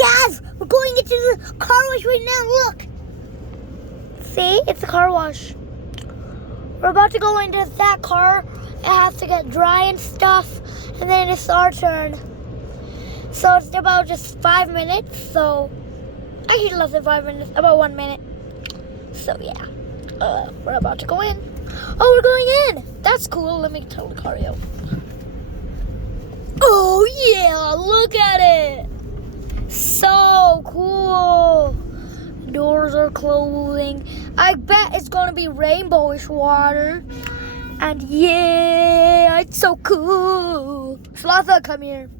Guys, we're going into the car wash right now. Look. See? It's a car wash. We're about to go into that car. It has to get dry and stuff. And then it's our turn. So it's about just 5 minutes. So, actually less than 5 minutes. About 1 minute. So, yeah. We're about to go in. Oh, we're going in. That's cool. Let me tell the car out. Oh, yeah. Look at it. So cool. Doors are closing. I bet it's going to be rainbowish water. And yeah, it's so cool. Slotha, come here.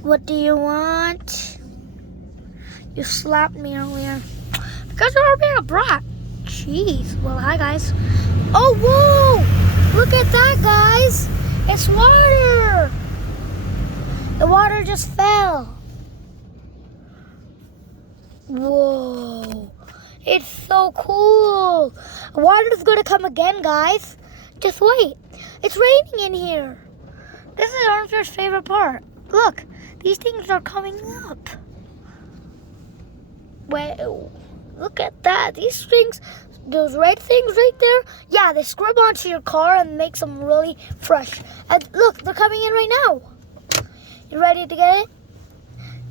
What do you want? You slapped me earlier. Because you're being a brat. Jeez. Well, hi, guys. Oh, whoa. Look at that, guys. It's water. The water just fell. Whoa. It's so cool. Water's going to come again, guys. Just wait. It's raining in here. This is Armstrong's favorite part. Look, these things are coming up. Wow. Look at that. These things, those red things right there, yeah, they scrub onto your car and make them really fresh. And look, they're coming in right now. You ready to get it?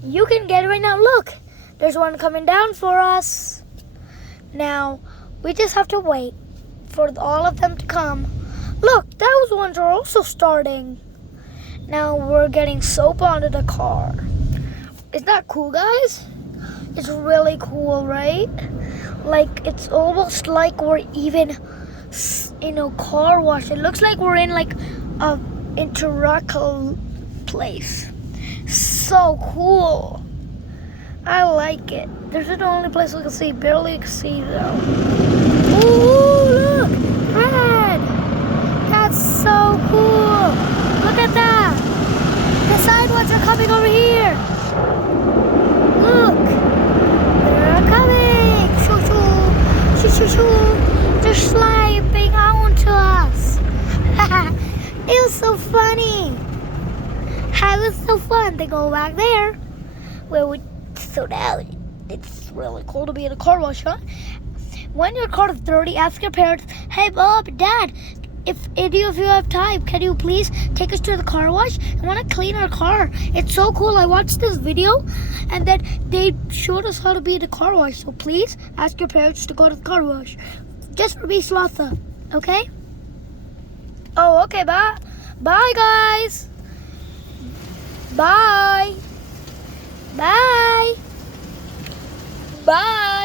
You can get it right now. Look, there's one coming down for us. Now, we just have to wait for all of them to come. Look, those ones are also starting. Now we're getting soap onto the car. Isn't that cool, guys? It's really cool, right? Like, it's almost like we're even in a car wash. It looks like we're in like a interactive place. So cool. I like it. This is the only place we can see. Barely can see though. Ooh, look! Red! That's so cool. Look at that. The side ones are coming over here. Look. They're coming. Shoo shoo. Shoo shoo shoo. They're sliding onto us. It was so funny. It was so fun to go back there. So now it's really cool to be in a car wash, huh? When your car is dirty, ask your parents, hey, Mom, Dad, if any of you have time, can you please take us to the car wash? I want to clean our car. It's so cool. I watched this video, and then they showed us how to be in the car wash. So please ask your parents to go to the car wash. Just for me, Slotha, okay? Oh, okay, bye. Bye, guys. Bye. Bye. Bye.